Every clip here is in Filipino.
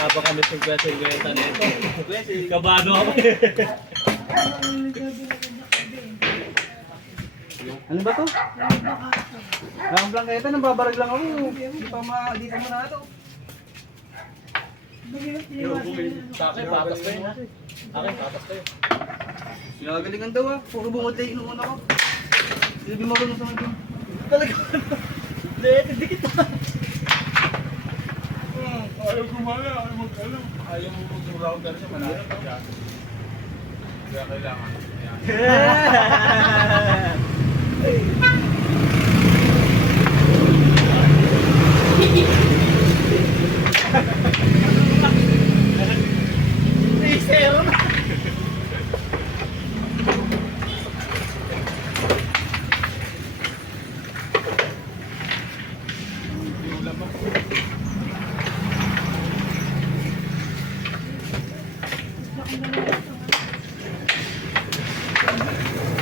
Habang kami sugwet-sugwetan nito. Kabado ako. Ano ba to? Ang blangketa, nababarag lang ako. Di pa na ito. Sa akin, patas kayo. Akin, patas kayo. Sinagalingan daw ah. Puro bungod na inuuna ko. Hindi marunong sa akin. Talaga. Hindi kita. Ayaw gumala, ayaw mag-alam. Ayaw mo mag-router siya, malala pa siya. Kaya kailangan.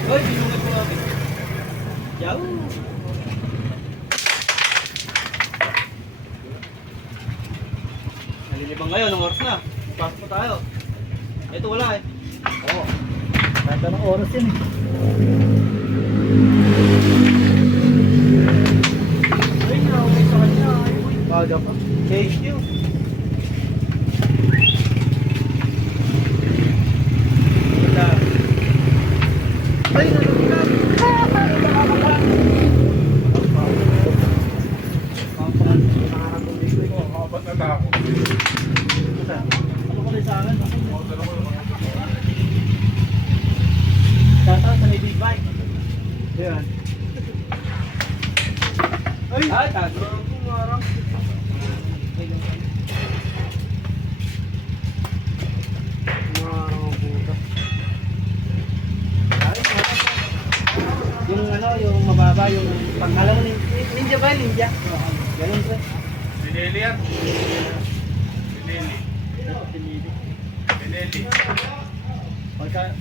Hoy, binunod ko kami. Yaw. Nalilibang ngayon, ng oras na. Pasok pa tayo. Ito wala eh. Oo. Kahit anong oras yan eh. Ay, nakaway sa kanya. Baga pa. HQ. Wala. Ay, nalaglag. Kapat na takot. Ano ko rin sa akin? Tata sa may big bike. Yan. Ay, tago. Marang. Marang ang puta. Yung ano, yung mababa, yung pangkala mo ninja ba? Ninja? Ganun po. Pinili yan. Pinili. Pinili. Pagka,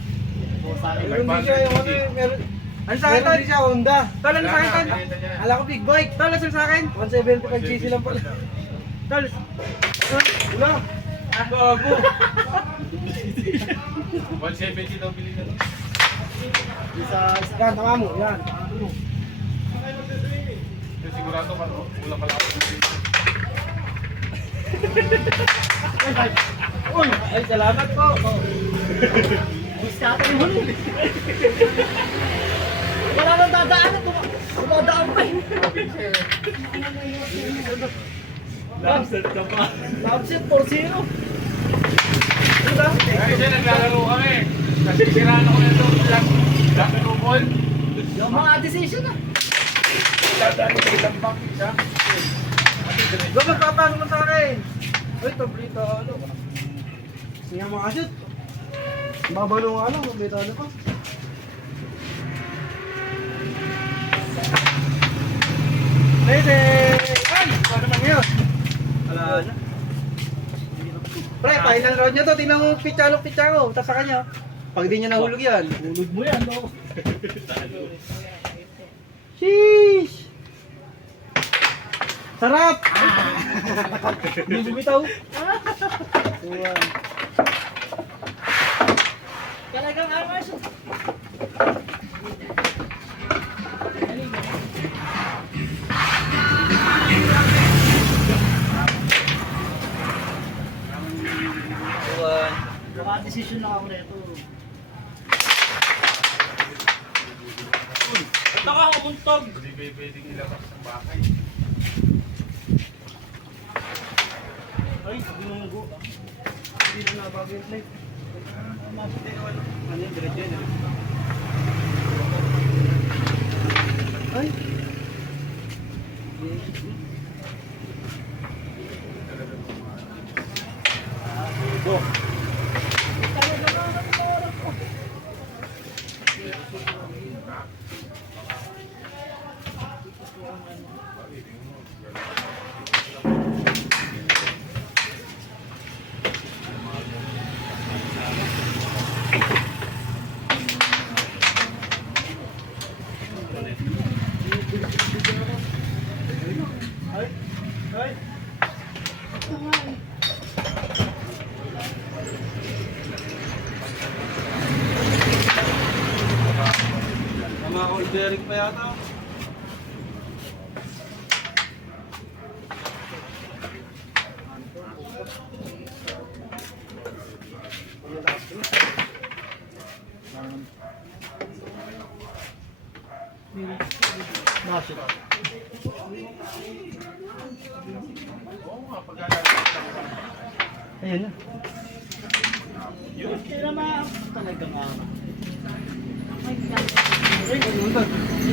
Meron siya yung ano, meron. Ano sa akin, Tol? Siya, Honda. Tol, ano sa akin, Tol? Ala ko big bike. Tol, ano sa akin? 175cc lang pala. Tol, wala. Gago. 170 daw bilhin na. Yan, tama mo. Yan. Sigurado ka, wala pala ako. Uy, ay salamat po. gusto ka yung huli. Wala nang dadaanan. Dumadaan pa yun. Lapset ka pa. Lapset 4-0. Diba? Kasi naglalaro kami. Kasi siraan ako nito. Black Lupol. Yung mga decision na. Dadaan ko sa isang bank isa. Go, magpapano mo sa akin. Uy, tablito. Ano? Sige mga kasut. Mabalo nga ano, tablito ano ko. Pwede! Ay! Paano naman ngayon? Wala na. Pre, final round nyo to. Tingnan mo pitsa ko. Tapos sa kanya. Pag di niya nahulog yan. Hulog mo yan, no? Sheesh! Sarap! Hindi bumitaw. Tuwan. Talagang armas. Tuwan. Naka-decision lang ako nito. Ito ka, umuntog. Hindi kayo pwedeng ilabas ng bakay. Ay, binunggo. Hindi na nabago yung plate. Ano yung diretso yun? Ay! Go! bearing pa yata. Bakit? Oo nga, pag-alala. Ayun na. Yun. Kaya talagang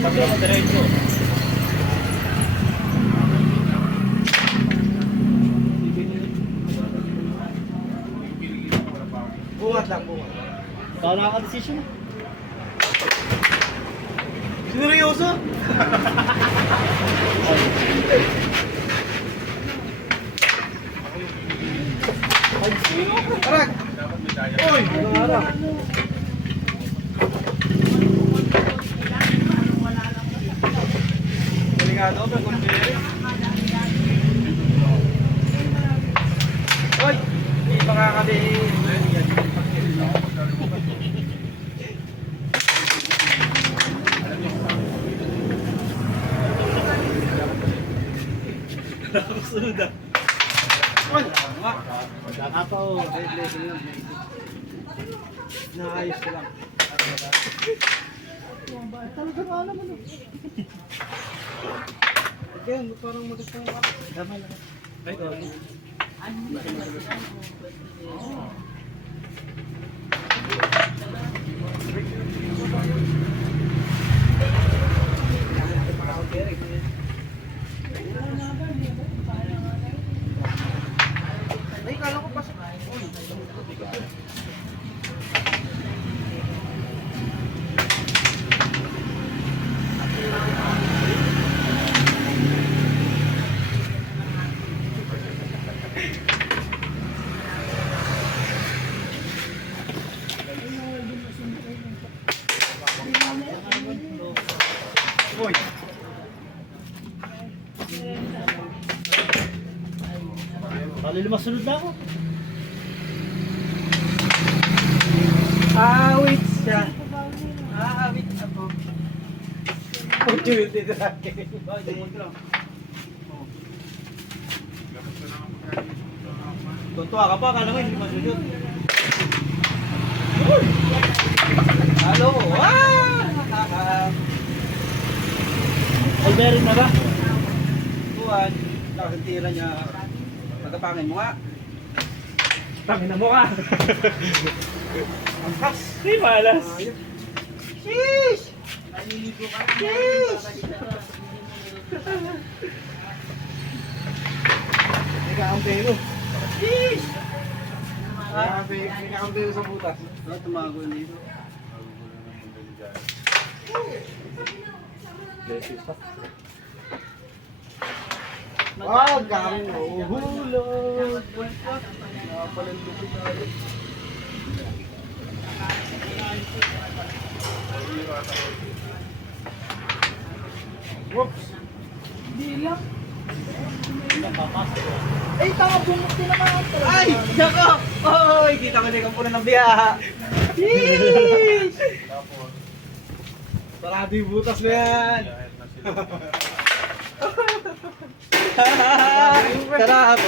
Sabi mo diretso. Bungat lang, bungat. Ikaw nakaka-decision. Sineryoso? Arak! Dapat may daya. Uy! Arak! Delikado ka, kumpiri. Uy! Hindi makakadiin. Sunod ah. Uy! Nakapaw. Naayos ko lang. Talaga nga naman. Again, parang magandang ako. Tama lang. Ay, okay. Ay, kala ko pasok. Uy! Bali lumasunod na ako. Awit siya. Awit ako. Duty lagi. Tuntua ka pa, kala mo hindi masunod. Halo! All bearing na ba? Tuwan, nakasitira niya. Magkapangin mo nga. Tangin na mo ka. Ang kas! Di malas. Sheesh! Sheesh! May kakampero. Sheesh! May kakampero sa butas. Tumago na dito. Wag kang uhulog. Napalandukin tayo. Whoops! Ay, tama, bumukti naman ako. Ay! Nako! Oy! Kita ko na yung puno ng biyaha. Yeesh! Sarado yung butas na yan. Sarap!